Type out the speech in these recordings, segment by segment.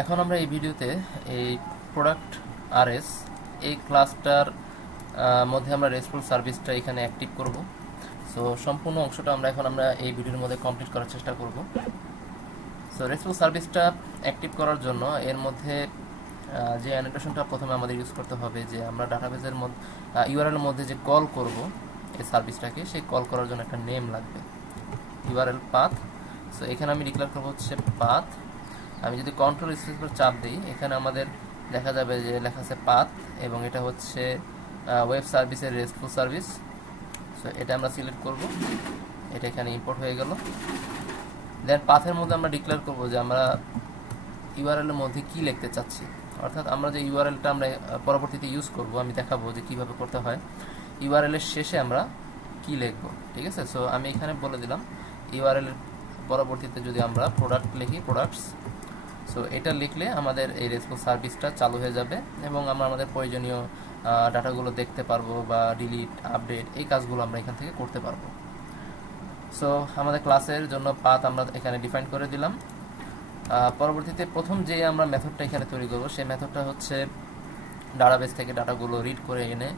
এখন আমরা এই ভিডিওতে এই প্রোডাক্ট আরএস এই ক্লাসটার মধ্যে আমরা রেসপন্স সার্ভিসটা এখানে অ্যাক্টিভ করব। সো সম্পূর্ণ অংশটা আমরা এই ভিডিওর মধ্যে কমপ্লিট করার চেষ্টা করব। সো রেসপন্স সার্ভিসটা অ্যাক্টিভ করার জন্য এর মধ্যে যে অ্যানোটেশনটা প্রথমে আমাদের ইউজ করতে হবে, যে আমরা ডাটাবেজের মধ্যে ইউআরএল এর মধ্যে যে কল করব এই সার্ভিসটাকে, সেই কল করার জন্য একটা নেম লাগবে, ইউআরএল পাথ। সো এখানে আমি ডিক্লেয়ার করব হচ্ছে পাথ। আমি যদি কন্ট্রোল স্পেস বার চাপ দিই, এখানে আমাদের দেখা যাবে যে লেখা আছে পাথ, এবং এটা হচ্ছে ওয়েব সার্ভিসের রেস্টফুল সার্ভিস। সো এটা আমরা সিলেক্ট করব, এটা এখানে ইম্পোর্ট হয়ে গেল। দেন পাথের মধ্যে আমরা ডিক্লেয়ার করব যে আমরা ইউআরএল এর মধ্যে কি লিখতে চাচ্ছি, অর্থাৎ আমরা যে ইউআরএলটা আমরা পরবর্তীতে ইউজ করব, আমি দেখাবো যে কিভাবে করতে হয়। ইউআরএল এর শেষে আমরা কি লিখব, ঠিক আছে? সো আমি এখানে বলে দিলাম ইউআরএল এর পরবর্তীতে যদি আমরা প্রোডাক্ট লিখি, প্রোডাক্টস। সো এটা লিখলে আমাদের এই রেসপন্স সার্ভিসটা চালু হয়ে যাবে এবং আমরা আমাদের প্রয়োজনীয় ডাটাগুলো দেখতে পারবো বা ডিলিট, আপডেট, এই কাজগুলো আমরা এখান থেকে করতে পারবো। সো আমাদের ক্লাসের জন্য পাথ আমরা এখানে ডিফাইন করে দিলাম। পরবর্তীতে প্রথম যে আমরা মেথডটা এখানে তৈরি করব, সেই মেথডটা হচ্ছে ডাটাবেস থেকে ডাটাগুলো রিড করে এনে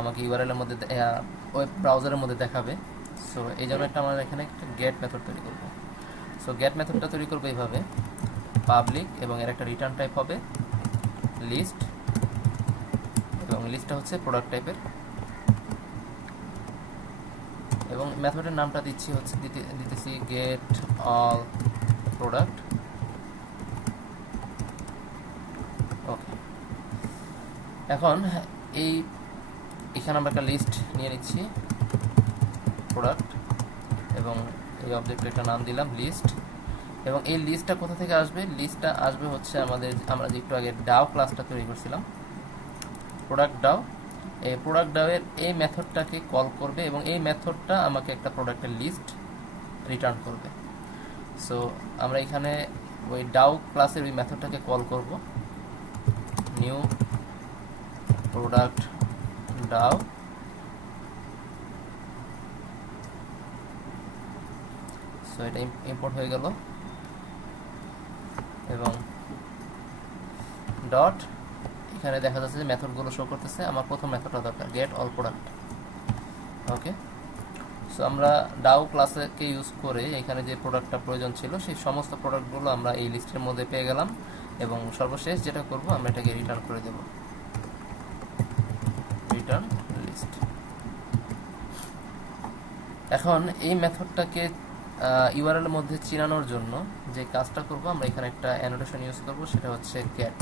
আমাকে ইউআরএল এর মধ্যে ওয়েব ব্রাউজারের মধ্যে দেখাবে। সো এই জন্য আমরা এখানে একটা গেট মেথড তৈরি করব। সো গেট মেথডটা তৈরি করবো এইভাবে, পাবলিক, এবং এর একটা রিটার্ন টাইপ হবে লিস্ট, এবং লিস্টটা হচ্ছে প্রোডাক্ট টাইপের, এবং মেথডের নামটা দিতেছি গেট অল প্রোডাক্ট। ওকে, এখন এখানে আমরা একটা লিস্ট নিয়ে নিচ্ছি প্রোডাক্ট, এবং এই অবজেক্টের একটা নাম দিলাম লিস্ট। এবং এই লিস্টটা কোথা থেকে আসবে? লিস্টটা আসবে হচ্ছে আমরা যে একটু আগে ডাও ক্লাসটা তৈরি করছিলাম, প্রোডাক্ট ডাও। এই প্রোডাক্ট ডাও এর এই মেথডটাকে কল করবে এবং এই মেথডটা আমাকে একটা প্রোডাক্টের লিস্ট রিটার্ন করবে। সো আমরা এখানে ওই ডাও ক্লাসের ওই মেথডটাকে কল করব, নিউ প্রোডাক্ট ডাও। সো এটা ইম্পোর্ট হয়ে গেল, এবং ডট, এখানে দেখা যাচ্ছে যে মেথডগুলো শো করতেছে। আমার প্রথম মেথডটা দরকার, গেট অল প্রোডাক্ট। ওকে, সো আমরা ডাও ক্লাসকে ইউজ করে এখানে যে প্রোডাক্টটা প্রয়োজন ছিল সেই সমস্ত প্রোডাক্টগুলো আমরা এই লিস্টের মধ্যে পেয়ে গেলাম, এবং সর্বশেষ যেটা করব আমরা এটাকে রিটার্ন করে দেব, রিটার্ন লিস্ট। এখন এই মেথডটাকে ইউআরএল এর মধ্যে চিনানোর জন্য যে কাজটা করব, আমরা এখানে একটা অ্যানোটেশন ইউজ করব, সেটা হচ্ছে গেট।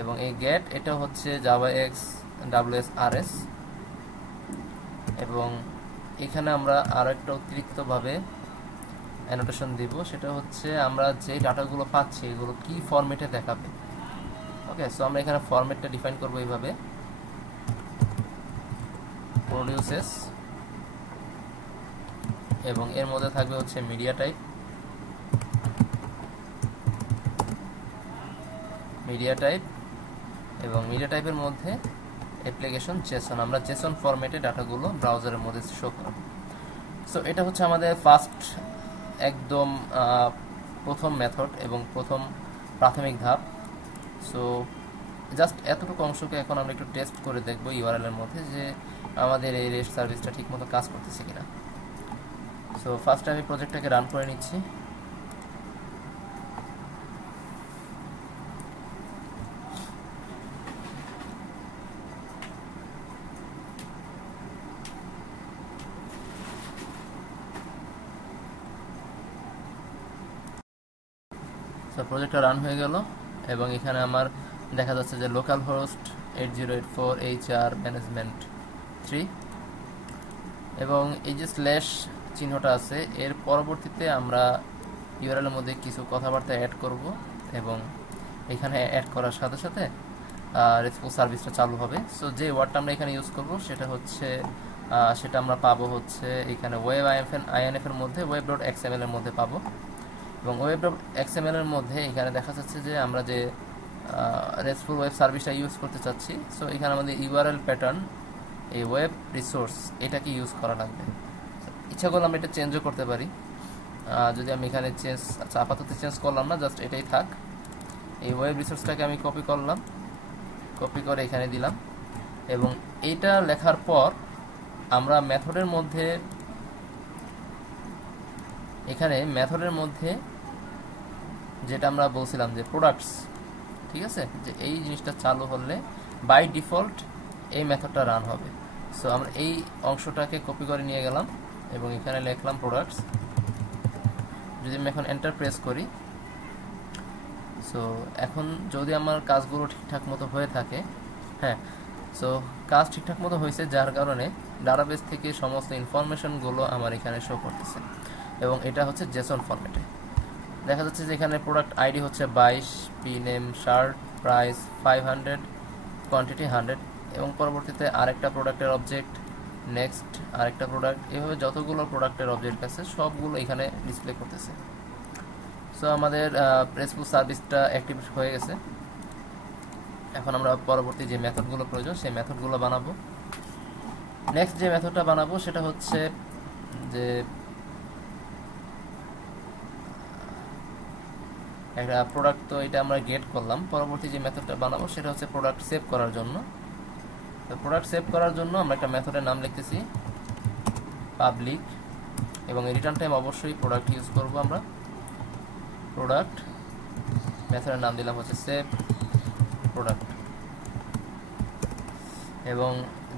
এবং এই গেট এটা হচ্ছে জাভাএক্স WSRS, এবং এখানে আমরা আরো একটা অতিরিক্তভাবে অ্যানোটেশন দিব, সেটা হচ্ছে আমরা যে ডাটাগুলো পাচ্ছি এগুলো কি ফরম্যাটে দেখাবে। ওকে, সো আমরা এখানে ফরম্যাটটা ডিফাইন করব এইভাবে, প্রোডিউসেস, এবং এর মধ্যে থাকবে হচ্ছে মিডিয়া টাইপ, এবং মিডিয়া টাইপের মধ্যে অ্যাপ্লিকেশন জেসন। আমরা জেসন ফরম্যাটে ডাটাগুলো ব্রাউজারের মধ্যে শো করব। সো এটা হচ্ছে আমাদের ফার্স্ট একদম প্রথম মেথড এবং প্রথম প্রাথমিক ধাপ। সো জাস্ট এতটুকু অংশকে এখন আমরা একটু টেস্ট করে দেখব ইউআরএল এর মধ্যে যে আমাদের এই রেস্ট সার্ভিসটা ঠিকমতো কাজ করতেছে কিনা। সো ফার্স্টে আমি প্রজেক্টটাকে রান করে নিচ্ছি। সো প্রজেক্টটা রান হয়ে গেল, এবং এখানে আমার দেখা যাচ্ছে যে লোকাল হোস্ট 8084 HR ম্যানেজমেন্ট 3, এবং এই যে স্ল্যাশ চিহ্নটা আছে এর পরবর্তীতে আমরা ইউআরএল এর মধ্যে কিছু কথাবার্তা অ্যাড করব, এবং এখানে অ্যাড করার সাথে সাথে রেসপন্স সার্ভিসটা চালু হবে। সো যে ওয়ার্ডটা আমরা এখানে ইউজ করব সেটা আমরা পাবো হচ্ছে এখানে ওয়েব INF এর মধ্যে web.xml এর মধ্যে পাবো, এবং web.xml এর মধ্যে এখানে দেখা যাচ্ছে যে আমরা যে রেস্টফুল ওয়েব সার্ভিসটা ইউজ করতে চাচ্ছি। সো এখানে আমাদের ইউআরএল প্যাটার্ন, এই ওয়েব রিসোর্স, এটাকে ইউজ করা লাগবে। ইচ্ছা করলে আমরা এটা চেঞ্জও করতে পারি, যদি আমি এখানে আপাতত চেঞ্জ করলাম না, জাস্ট এটাই থাক। এই ওয়েব রিসোর্সটাকে আমি কপি করলাম, কপি করে এখানে দিলাম, এবং এইটা লেখার পর আমরা মেথডের মধ্যে, এখানে মেথডের মধ্যে যেটা আমরা বলছিলাম যে প্রোডাক্টস, ঠিক আছে, যে এই জিনিসটা চালু হলে বাই ডিফল্ট এই মেথডটা রান হবে। সো আমরা এই অংশটাকে কপি করে নিয়ে গেলাম এবং এখানে লিখলাম প্রোডাক্টস। যদি আমি এখন এন্টার প্রেস করি, সো এখন যদি আমার কাজগুলো ঠিকঠাক মতো হয়ে থাকে, হ্যাঁ, সো কাজ ঠিকঠাক মতো হয়েছে, যার কারণে ডাটাবেস থেকে সমস্ত ইনফরমেশনগুলো আমার এখানে শো করতেছে, এবং এটা হচ্ছে জেসন ফরম্যাটে। দেখা যাচ্ছে যে এখানে প্রোডাক্ট আইডি হচ্ছে 22, P name shirt, price 500, quantity 100, এবং পরবর্তীতে আরেকটা প্রোডাক্টের অবজেক্ট, নেক্সট আরেকটা প্রোডাক্ট, এভাবে যতগুলো প্রোডাক্টের অবজেক্ট আছে সবগুলো এখানে ডিসপ্লে করতেছে। সো আমাদের RESTful সার্ভিসটা অ্যাক্টিভ হয়ে গেছে। এখন আমরা পরবর্তী যে মেথডগুলো প্রয়োজন সেই মেথডগুলো বানাবো। নেক্সট যে মেথডটা বানাবো সেটা হচ্ছে যে একটা প্রোডাক্ট, তো এটা আমরা গেট করলাম। পরবর্তী যে মেথডটা বানাবো সেটা হচ্ছে প্রোডাক্ট সেভ করার জন্য। তো প্রোডাক্ট সেভ করার জন্য আমরা একটা মেথডের নাম লিখতেছি পাবলিক, এবং রিটার্ন টাইম অবশ্যই প্রোডাক্ট ইউজ করব আমরা। প্রোডাক্ট মেথডের নাম দিলাম হচ্ছে সেভ প্রোডাক্ট, এবং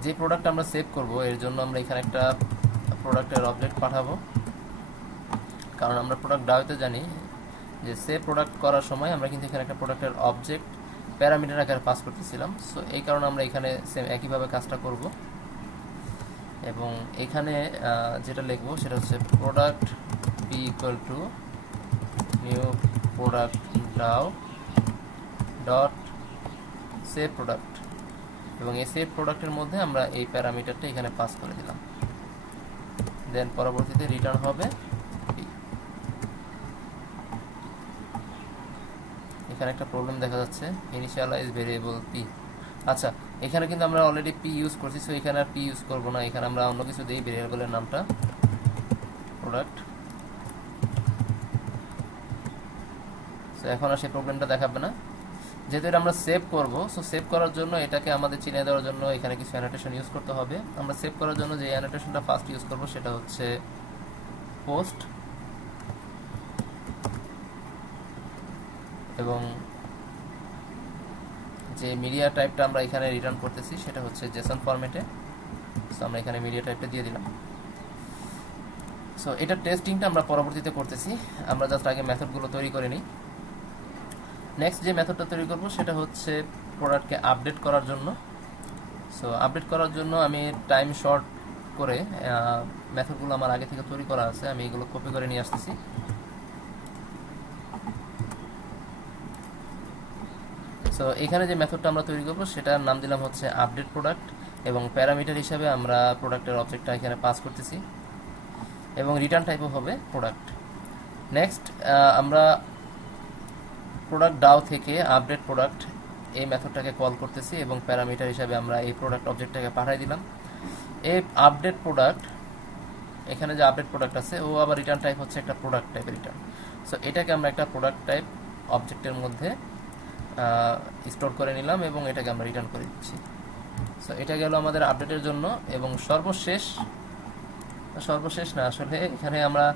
যে প্রোডাক্ট আমরা সেভ করব এর জন্য আমরা এখানে একটা প্রোডাক্টের অবজেক্ট পাঠাবো, কারণ আমরা প্রোডাক্ট ডাউতে জানি যে সেভ প্রোডাক্ট করার সময় আমরা কিন্তু এখানে একটা প্রোডাক্টের অবজেক্ট প্যারামিটার আকারে পাস করতেছিলাম। সো এই কারণে আমরা এখানে সেম একইভাবে কাজটা করব, এবং এখানে যেটা লিখবো সেটা হচ্ছে product b equal to new product ডাউ ডট সেভ প্রোডাক্ট, এবং এই সেভ প্রোডাক্টের মধ্যে আমরা এই প্যারামিটারটা এখানে পাস করে দিলাম। দেন পরবর্তীতে রিটার্ন হবে পি। এখানে একটা প্রবলেম দেখা যাচ্ছে, ইনিশিয়ালাইজ ভেরিয়েবল পি। আচ্ছা, এখানে কিন্তু আমরা অলরেডি পি ইউজ করছি, সো এখানে আর পি ইউজ করব না, এখানে আমরা অন্য কিছু দিই, ভেরিয়েবলের নামটা প্রোডাক্ট। সো এখন আর সেই প্রবলেমটা দেখাবে না, যেহেতু এটা আমরা সেভ করব। সো সেভ করার জন্য এটাকে আমাদের চিনিয়ে দেওয়ার জন্য এখানে কিছু অ্যানোটেশন ইউজ করতে হবে। আমরা সেভ করার জন্য যে অ্যানোটেশনটা ফার্স্ট ইউজ করব সেটা হচ্ছে পোস্ট, এবং যে মিডিয়া টাইপটা আমরা এখানে রিটার্ন করতেছি সেটা হচ্ছে জেসন ফরম্যাটে। সো আমরা এখানে মিডিয়া টাইপটা দিয়ে দিলাম। সো এটা টেস্টিংটা আমরা পরবর্তীতে করতেছি, আমরা জাস্ট আগে মেথডগুলো তৈরি করে নিই। নেক্সট যে মেথডটা তৈরি করব সেটা হচ্ছে প্রোডাক্টকে আপডেট করার জন্য। সো আপডেট করার জন্য আমি টাইম শর্ট করে মেথডগুলো আমার আগে থেকে তৈরি করা আছে, আমি এগুলো কপি করে নিয়ে আসতেছি। সো এখানে যে মেথডটা আমরা তৈরি করব সেটার নাম দিলাম হচ্ছে আপডেট প্রোডাক্ট, এবং প্যারামিটার হিসাবে আমরা প্রোডাক্টের অবজেক্টটা এখানে পাস করতেছি, এবং রিটার্ন টাইপও হবে প্রোডাক্ট। নেক্সট আমরা প্রোডাক্ট ডাও থেকে আপডেট প্রোডাক্ট এই মেথডটাকে কল করতেছি, এবং প্যারামিটার হিসাবে আমরা এই প্রোডাক্ট অবজেক্টটাকে পাঠিয়ে দিলাম। এই আপডেট প্রোডাক্ট, এখানে যে আপডেট প্রোডাক্ট আছে ও আবার রিটার্ন টাইপ হচ্ছে একটা প্রোডাক্ট টাইপের রিটার্ন। সো এটাকে আমরা একটা প্রোডাক্ট টাইপ অবজেক্টের মধ্যে স্টোর করে নিলাম, এবং এটাকে আমরা রিটার্ন করে দিচ্ছি। সো এটা গেল আমাদের আপডেটের জন্য, এবং সর্বশেষ না, আসলে এখানে আমরা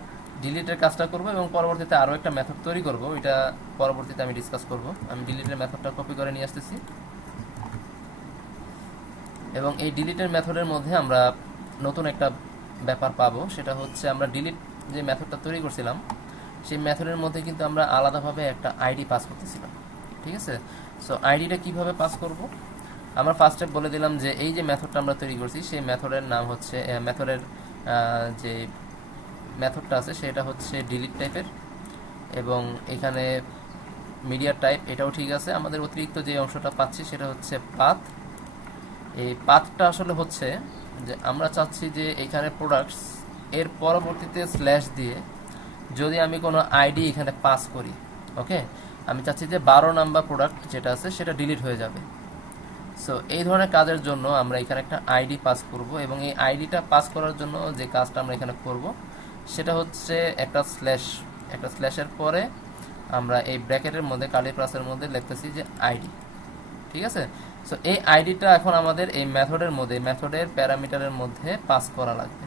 ডিলিটের কাজটা করব, এবং পরবর্তীতে আরও একটা মেথড তৈরি করব, এটা পরবর্তীতে আমি ডিসকাস করব। আমি ডিলিটের মেথডটা কপি করে নিয়ে আসতেছি, এবং এই ডিলিটের মেথডের মধ্যে আমরা নতুন একটা ব্যাপার পাবো, সেটা হচ্ছে আমরা ডিলিট যে মেথডটা তৈরি করছিলাম সেই মেথডের মধ্যে কিন্তু আমরা আলাদাভাবে একটা আইডি পাস করতেছিলাম, ঠিক আছে। সো আইডিটা কিভাবে পাস করব, আমরা ফার্স্ট স্টেপ বলে দিলাম যে এই যে মেথডটা আমরা তৈরি করছি সেই মেথডের নাম হচ্ছে, মেথডের যে মেথডটা আছে সেটা হচ্ছে ডিলিট টাইপের, এবং এখানে মিডিয়া টাইপ এটাও ঠিক আছে। আমাদের অতিরিক্ত যে অংশটা পাচ্ছি সেটা হচ্ছে পাথ। এই পাথটা আসলে হচ্ছে যে আমরা চাচ্ছি যে এখানে প্রোডাক্টস এর পরবর্তীতে স্ল্যাশ দিয়ে যদি আমি কোনো আইডি এখানে পাস করি, ওকে, আমি চাচ্ছি যে 12 নাম্বার প্রোডাক্ট যেটা আছে সেটা ডিলিট হয়ে যাবে। সো এই ধরনের কাজের জন্য আমরা এখানে একটা আইডি পাস করব, এবং এই আইডিটা পাস করার জন্য যে কাজটা আমরা এখানে করব সেটা হচ্ছে একটা স্ল্যাশের পরে আমরা এই ব্র্যাকেটের মধ্যে কার্লি প্লাসের মধ্যে লিখতেছি যে আইডি, ঠিক আছে। সো এই আইডিটা এখন আমাদের এই মেথডের মধ্যে, মেথডের প্যারামিটারের মধ্যে পাস করা লাগবে।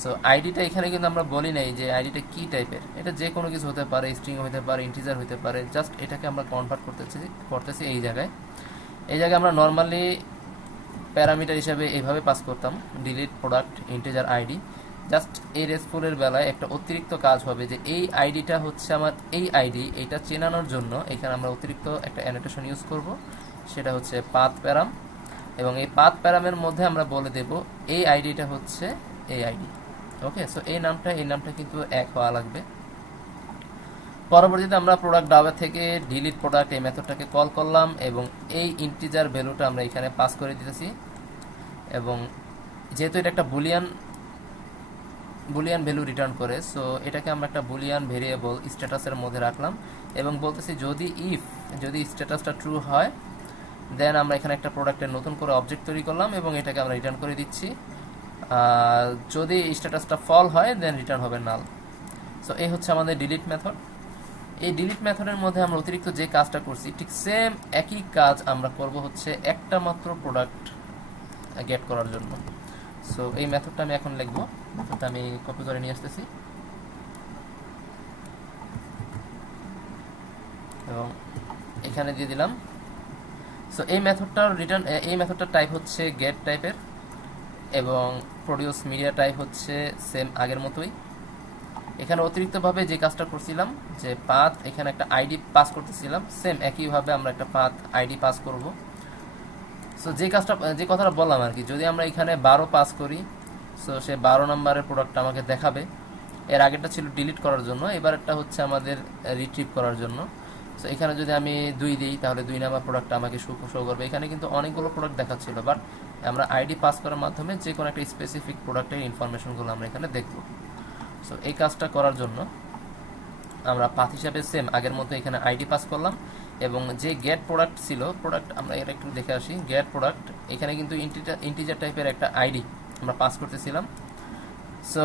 সো আইডিটা এখানে কিন্তু আমরা বলি নাই যে আইডিটা কি টাইপের, এটা যে কোনো কিছু হতে পারে, স্ট্রিং হতে পারে, ইন্টিজার হতে পারে, জাস্ট এটাকে আমরা কনভার্ট করতেছি এই জায়গায়। এই জায়গায় আমরা নর্মালি প্যারামিটার হিসাবে এইভাবে পাস করতাম, delete product integer ID. Just এই রেসপন্সের বেলায় একটা অতিরিক্ত কাজ হবে যে এই আইডিটা হচ্ছে আমার এই আইডি, এইটা চেনানোর জন্য এখানে আমরা অতিরিক্ত একটা অ্যানোটেশন ইউজ করব, সেটা হচ্ছে পাথ প্যারাম। এবং এই পাথ প্যারামের মধ্যে আমরা বলে দেব এই আইডিটা হচ্ছে এই আইডি। ওকে, সো এই নামটা কিন্তু এক হওয়া লাগবে। পরবর্তীতে আমরা প্রোডাক্ট ডাবা থেকে ডিলিট প্রোডাক্ট এই মেথডটাকে কল করলাম এবং এই ইন্টিজার ভ্যালুটা আমরা এখানে পাস করে দিতেছি। এবং যেহেতু এটা একটা বুলিয়ান ভ্যালু রিটার্ন করে, সো এটাকে আমরা একটা বুলিয়ান ভেরিয়েবল স্ট্যাটাসের মধ্যে রাখলাম এবং বলতেছি যদি স্ট্যাটাসটা ট্রু হয় দেন আমরা এখানে একটা প্রোডাক্টের নতুন করে অবজেক্ট তৈরি করলাম এবং এটাকে আমরা রিটার্ন করে দিচ্ছি। যদি স্ট্যাটাসটা ফল হয় দেন রিটার্ন হবে নাল। সো এই হচ্ছে আমাদের ডিলিট মেথড। এই ডিলিট মেথডের মধ্যে আমরা অতিরিক্ত যে কাজটা করছি ঠিক সেম একই কাজ আমরা করব হচ্ছে একটা মাত্র প্রোডাক্ট গেট করার জন্য। সো এই মেথডটা আমি এখন লিখবো, মেথডটা আমি কপি করে নিয়ে আসতেছি এবং এখানে দিয়ে দিলাম। সো এই মেথডটার টাইপ হচ্ছে গেট টাইপের এবং প্রডিউস মিডিয়া টাইপ হচ্ছে সেম আগের মতোই। এখানে অতিরিক্তভাবে যে কাজটা করছিলাম যে পাথ, এখানে একটা আইডি পাস করতেছিলাম, সেম একইভাবে আমরা একটা পাথ আইডি পাস করব। সো যে কথাটা বললাম আর কি, যদি আমরা এখানে 12 পাস করি সো সে 12 নম্বরের প্রোডাক্টটা আমাকে দেখাবে। এর আগেরটা ছিল ডিলিট করার জন্য, এবারটা হচ্ছে আমাদের রিট্রিভ করার জন্য। সো এখানে যদি আমি 2 দিই তাহলে 2 নাম্বার প্রোডাক্টটা আমাকে শো করবে। এখানে কিন্তু অনেকগুলো প্রোডাক্ট দেখাচ্ছিল, বাট আমরা আইডি পাস করার মাধ্যমে যে কোনো একটা স্পেসিফিক প্রোডাক্টের ইনফরমেশনগুলো আমরা এখানে দেখব। সো এই কাজটা করার জন্য আমরা পাথ হিসাবে সেম আগের মতো এখানে আইডি পাস করলাম এবং যে গেট প্রোডাক্ট ছিল, প্রোডাক্ট আমরা এটা একটু দেখে আসি। গেট প্রোডাক্ট এখানে কিন্তু ইন্টিজার টাইপের একটা আইডি আমরা পাস করতেছিলাম। সো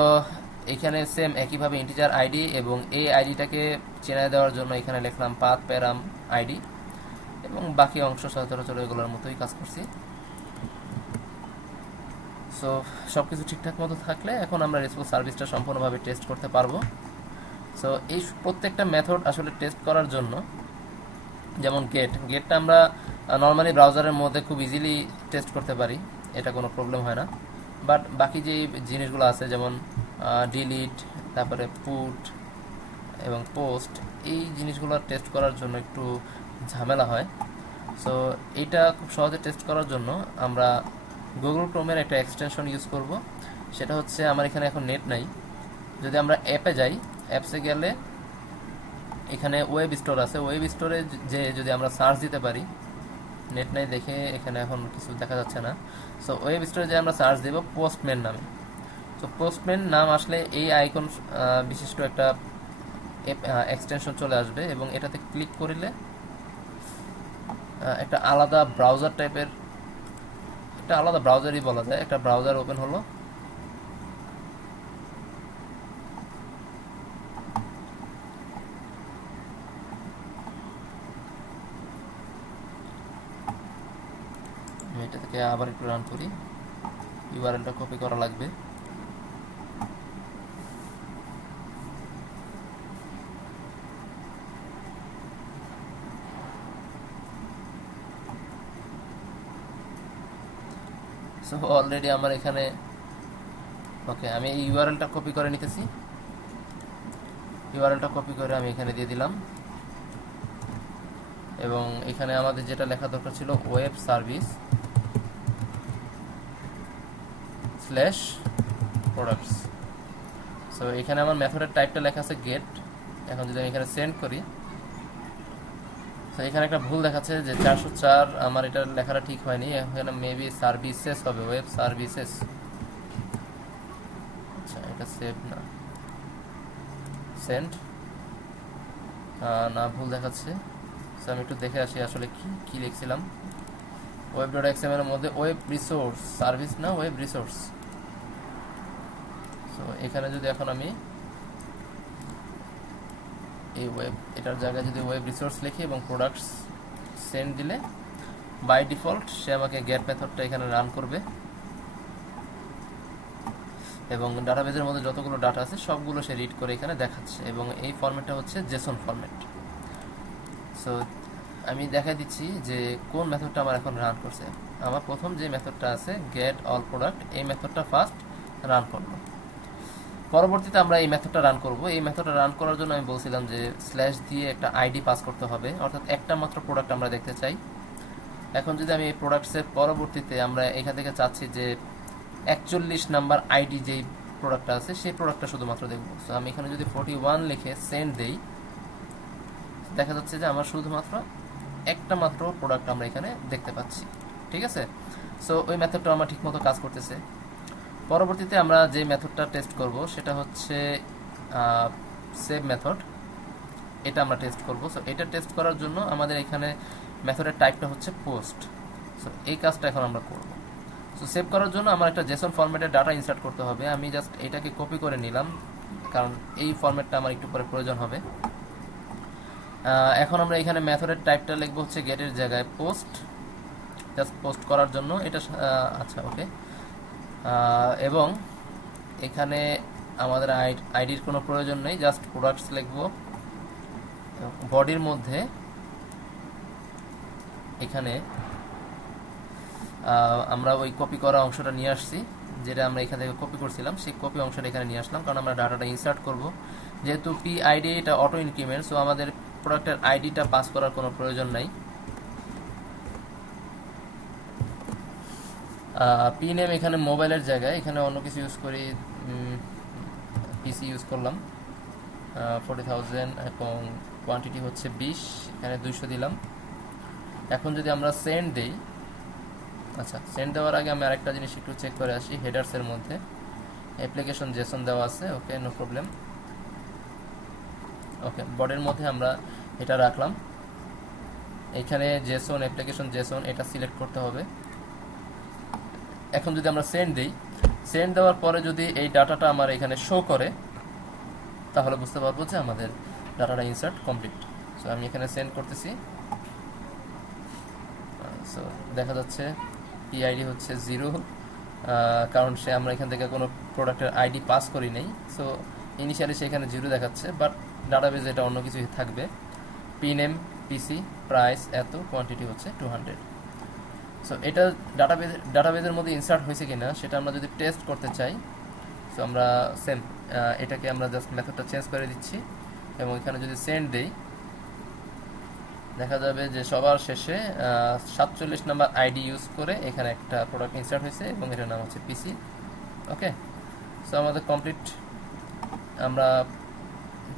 এখানে সেম একইভাবে ইন্টিজার আইডি এবং এই আইডিটাকে চেনা দেওয়ার জন্য এখানে লিখলাম পাথ প্যারাম আইডি এবং বাকি অংশ সচরাচর এগুলোর মতোই কাজ করছি। সো সবকিছু ঠিকঠাক মতো থাকলে এখন আমরা রেসপন্স সার্ভিসটা সম্পূর্ণভাবে টেস্ট করতে পারবো। সো এই প্রত্যেকটা মেথড আসলে টেস্ট করার জন্য, যেমন গেটটা আমরা নর্মালি ব্রাউজারের মধ্যে খুব ইজিলি টেস্ট করতে পারি, এটা কোনো প্রবলেম হয় না। বাট বাকি যে জিনিসগুলো আছে যেমন ডিলিট, তারপরে পুট এবং পোস্ট, এই জিনিসগুলো টেস্ট করার জন্য একটু ঝামেলা হয়। সো এইটা খুব সহজে টেস্ট করার জন্য আমরা গুগল ক্রোমের একটা এক্সটেনশন ইউজ করব। সেটা হচ্ছে আমার এখানে এখন নেট নাই, যদি আমরা অ্যাপে যাই, অ্যাপসে গেলে এখানে ওয়েব স্টোর আছে, ওয়েব স্টোরে যে যদি আমরা সার্চ দিতে পারি, নেট নাই দেখে এখানে এখন কিছু দেখা যাচ্ছে না। সো ওয়েব স্টোরে যে আমরা সার্চ দেব পোস্টম্যান নামে। তো পোস্টম্যান নাম আসলে এই আইকন বিশিষ্ট একটা এক্সটেনশন চলে আসবে এবং এটাতে ক্লিক করলে একটা আলাদা ব্রাউজার টাইপের, একটা আলাদা ব্রাউজারই বলা যায়, একটা ব্রাউজার ওপেন হলো। এটা থেকে আবার একটু রান করি, ইউআরএলটা কপি করা লাগবে। সো অলরেডি আমার এখানে ওকে, আমি এই ইউআরএলটা কপি করে নিতেছি। ইউআরএলটা কপি করে আমি এখানে দিয়ে দিলাম এবং এখানে আমাদের যেটা লেখা দরকার ছিল ওয়েব সার্ভিস /products। সো এখানে আমার মেথডের টাইপটা লেখা আছে গেট। এখন যদি আমি এখানে সেন্ড করি, তো এখানে একটা ভুল দেখাচ্ছে যে 404, আমার এটা লেখাটা ঠিক হয়নি, এখানে মেবি সার্ভিসেস হবে, ওয়েব সার্ভিসেস। আচ্ছা, এটা সেভ না, সেন্ড না, ভুল দেখাচ্ছে। সো আমি একটু দেখে আসি আসলে কি লিখছিলাম। web.xml এর মধ্যে ওয়েব রিসোর্স, সার্ভিস না, ওয়েব রিসোর্স। সো এখানে যদি এখন আমি এই ওয়েব, এটার জায়গায় যদি ওয়েব রিসোর্স লিখি এবং প্রোডাক্টস সেন্ড দিলে বাই ডিফল্ট সে আমাকে গেট মেথডটা এখানে রান করবে এবং ডাটাবেজের মধ্যে যতগুলো ডাটা আছে সবগুলো সে রিড করে এখানে দেখাচ্ছে এবং এই ফরম্যাটটা হচ্ছে জেসন ফরম্যাট। সো আমি দেখা দিচ্ছি যে কোন মেথডটা আমার এখন রান করছে। আমার প্রথম যে মেথডটা আছে গেট অল প্রোডাক্ট, এই মেথডটা ফার্স্ট রান করলো। পরবর্তীতে আমরা এই মেথডটা রান করব। এই মেথডটা রান করার জন্য আমি বলছিলাম যে স্ল্যাশ দিয়ে একটা আইডি পাস করতে হবে, অর্থাৎ একটা মাত্র প্রোডাক্ট আমরা দেখতে চাই। এখন যদি আমি এই প্রোডাক্টসের পরবর্তীতে আমরা এখান থেকে চাচ্ছি যে 41 নাম্বার আইডি যেই প্রোডাক্টটা আছে সেই প্রোডাক্টটা শুধুমাত্র দেখব। সো আমি এখানে যদি 41 লিখে সেন্ড দেই, দেখা যাচ্ছে যে আমার শুধুমাত্র একটা মাত্র প্রোডাক্ট আমরা এখানে দেখতে পাচ্ছি। ঠিক আছে, সো ওই মেথডটা আমার ঠিকমতো কাজ করতেছে। পরবর্তীতে আমরা যে মেথডটা টেস্ট করব সেটা হচ্ছে সেভ মেথড, এটা আমরা টেস্ট করব। সো এটা টেস্ট করার জন্য আমাদের এখানে মেথডের টাইপটা হচ্ছে পোস্ট। সো এই কাজটা এখন আমরা করব। সো সেভ করার জন্য আমার একটা জেসন ফরম্যাটে ডাটা ইনসার্ট করতে হবে। আমি জাস্ট এটাকে কপি করে নিলাম কারণ এই ফরম্যাটটা আমার একটু পরে প্রয়োজন হবে। এখন আমরা এখানে মেথডের টাইপটা লিখব হচ্ছে গেটের জায়গায় পোস্ট, জাস্ট পোস্ট করার জন্য এটা। আচ্ছা, ওকে। এবং এখানে আমাদের আইডির কোনো প্রয়োজন নেই, জাস্ট প্রোডাক্টস লিখব। বডির মধ্যে এখানে আমরা ওই কপি করা অংশটা নিয়ে আসছি, যেটা আমরা এখান থেকে কপি করছিলাম সেই কপি অংশটা এখানে নিয়ে আসলাম কারণ আমরা ডাটাটা ইনসার্ট করব। যেহেতু পি আইডি এটা অটো ইনক্রিমেন্ট, সো আমাদের প্রোডাক্টের আইডিটা পাস করার কোনো প্রয়োজন নাই। পি নেম এখানে মোবাইলের জায়গায় এখানে অন্য কিছু ইউজ করি, পিসি ইউজ করলাম 40,000 এবং কোয়ান্টিটি হচ্ছে 20, এখানে 200 দিলাম। এখন যদি আমরা সেন্ড দেই, আচ্ছা সেন্ড দেওয়ার আগে আমি আরেকটা জিনিস একটু চেক করে আসি। হেডার্সের মধ্যে অ্যাপ্লিকেশন জেসন দেওয়া আছে, ওকে, নো প্রবলেম। ওকে, বডির মধ্যে আমরা এটা রাখলাম। এখানে জেসন অ্যাপ্লিকেশন জেসন এটা সিলেক্ট করতে হবে। এখন যদি আমরা সেন্ড দিই, সেন্ড দেওয়ার পরে যদি এই ডাটাটা আমার এখানে শো করে তাহলে বুঝতে পারবো যে আমাদের ডাটাটা ইনসার্ট কমপ্লিট। সো আমি এখানে সেন্ড করতেছি। সো দেখা যাচ্ছে পিআইডি হচ্ছে 0, কারণ আমরা এখান থেকে কোনো প্রোডাক্টের আইডি পাস করি নাই। সো ইনিশিয়ালি সেখানে 0 দেখাচ্ছে, বাট ডাটাবেজে এটা অন্য কিছু থাকবে। পি নেম পিসি, প্রাইস এত, কোয়ান্টিটি হচ্ছে 200। সো এটা ডাটাবেজের মধ্যে ইনসার্ট হয়েছে কিনা সেটা আমরা যদি টেস্ট করতে চাই, সো আমরা সেম এটাকে আমরা জাস্ট মেথডটা চেঞ্জ করে দিচ্ছি এবং এখানে যদি সেন্ড দেই দেখা যাবে যে সবার শেষে 47 নাম্বার আইডি ইউজ করে এখানে একটা প্রোডাক্ট ইনসার্ট হয়েছে এবং এটার নাম হচ্ছে পিসি। ওকে, সো আমাদের কমপ্লিট। আমরা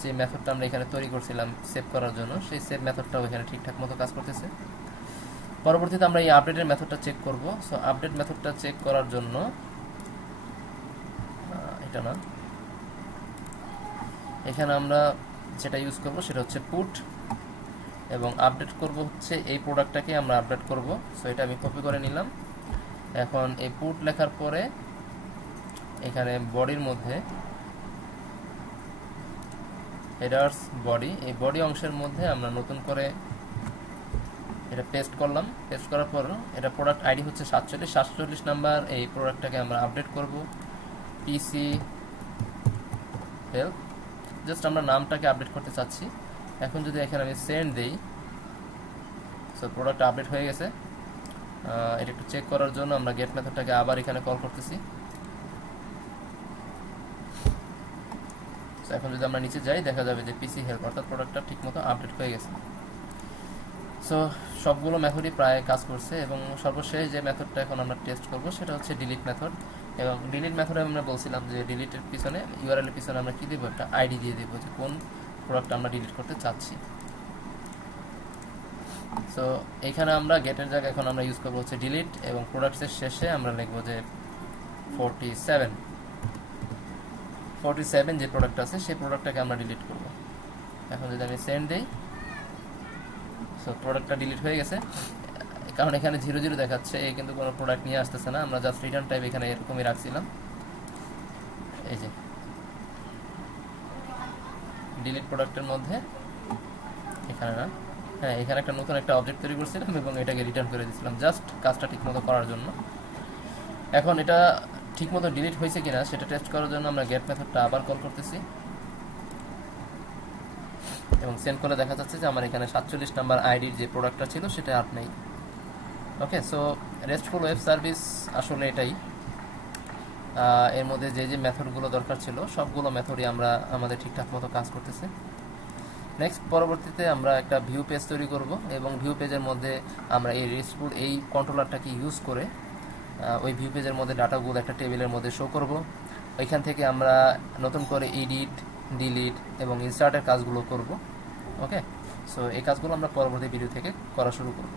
যে মেথডটা আমরা এখানে তৈরি করছিলাম সেভ করার জন্য সেই সেভ মেথডটাও এখানে ঠিকঠাক মতো কাজ করতেছে। পরবর্তীতে আমরা এই আপডেটের মেথডটা চেক করব। সো আপডেট মেথডটা চেক করার জন্য এটা না, এখানে আমরা যেটা ইউজ করব সেটা হচ্ছে পুট এবং আপডেট করব হচ্ছে এই প্রোডাক্টটাকে আমরা আপডেট করব। সো এটা আমি কপি করে নিলাম। এখন এই পুট লেখার পরে এখানে বডির মধ্যে হেডার্স বডি, এই বডি অংশের মধ্যে আমরা নতুন করে এটা পেস্ট করলাম। পেস্ট করার পর এটা প্রোডাক্ট আইডি হচ্ছে 47 নাম্বার, এই প্রোডাক্টটাকে আমরা আপডেট করব পিসি হেল্প, জাস্ট আমরা নামটাকে আপডেট করতে চাচ্ছি। এখন যদি এখানে আমি সেন্ড দেই, সো প্রোডাক্ট আপডেট হয়ে গেছে। এটা একটু চেক করার জন্য আমরা গেট মেথডটাকে আবার এখানে কল করতেছি। সো এখন যদি আমরা নিচে যাই দেখা যাবে যে পিসি হেল্প অর্থাৎ প্রোডাক্টটা ঠিকমতো আপডেট হয়ে গেছে। সো সবগুলো মেথডই প্রায় কাজ করছে এবং সর্বশেষ যে মেথডটা এখন আমরা টেস্ট করব সেটা হচ্ছে ডিলিট মেথড। এবং ডিলিট মেথডে আমরা বলছিলাম যে ডিলিটের পিছনে ইউআরএল এর পিছনে আমরা কি দেব, একটা আইডি দিয়ে দেব যে কোন প্রোডাক্ট আমরা ডিলিট করতে চাচ্ছি। সো এখানে আমরা গেটের জায়গায় এখন আমরা ইউজ করব হচ্ছে ডিলিট এবং প্রোডাক্টসের শেষে আমরা লিখব যে 47 যে প্রোডাক্ট আছে সেই প্রোডাক্টটাকে আমরা ডিলিট করব। এখন যদি আমি সেন্ড দেই, সো প্রোডাক্টটা ডিলিট হয়ে গেছে কারণ এখানে 00 দেখাচ্ছে, এই কিন্তু কোনো প্রোডাক্ট নিয়ে আসতেছে না। আমরা জাস্ট রিটার্ন টাইপ এখানে এরকমই রাখছিলাম। এই যে ডিলিট প্রোডাক্টের মধ্যে এখানে না, হ্যাঁ এখানে একটা নতুন একটা অবজেক্ট তৈরি করছিলাম এবং এটাকে রিটার্ন করে দিয়েছিলাম জাস্ট কাজটা ঠিকমতো করার জন্য। এখন এটা ঠিকমতো ডিলিট হয়েছে কিনা সেটা টেস্ট করার জন্য আমরা গেট মেথডটা আবার কল করতেছি এবং সেন্ড করে দেখা যাচ্ছে যে আমার এখানে 47 নাম্বার আইডির যে প্রোডাক্টটা ছিল সেটা আর নেই। ওকে, সো রেস্টফুল ওয়েব সার্ভিস আসলে এটাই। এর মধ্যে যে যে মেথডগুলো দরকার ছিল সবগুলো মেথডই আমরা আমাদের ঠিকঠাক মতো কাজ করতেছে। নেক্সট পরবর্তীতে আমরা একটা ভিউ পেজ তৈরি করব এবং ভিউ পেজের মধ্যে আমরা এই রেস্টফুল এই কন্ট্রোলারটাকে ইউজ করে ওই ভিউ পেজের মধ্যে ডাটাগুলো একটা টেবিলের মধ্যে শো করব। ওইখান থেকে আমরা নতুন করে এডিট, ডিলিট এবং ইনসার্টের কাজগুলো করব। ওকে, সো এই কাজগুলো আমরা পরবর্তী ভিডিও থেকে করা শুরু করব।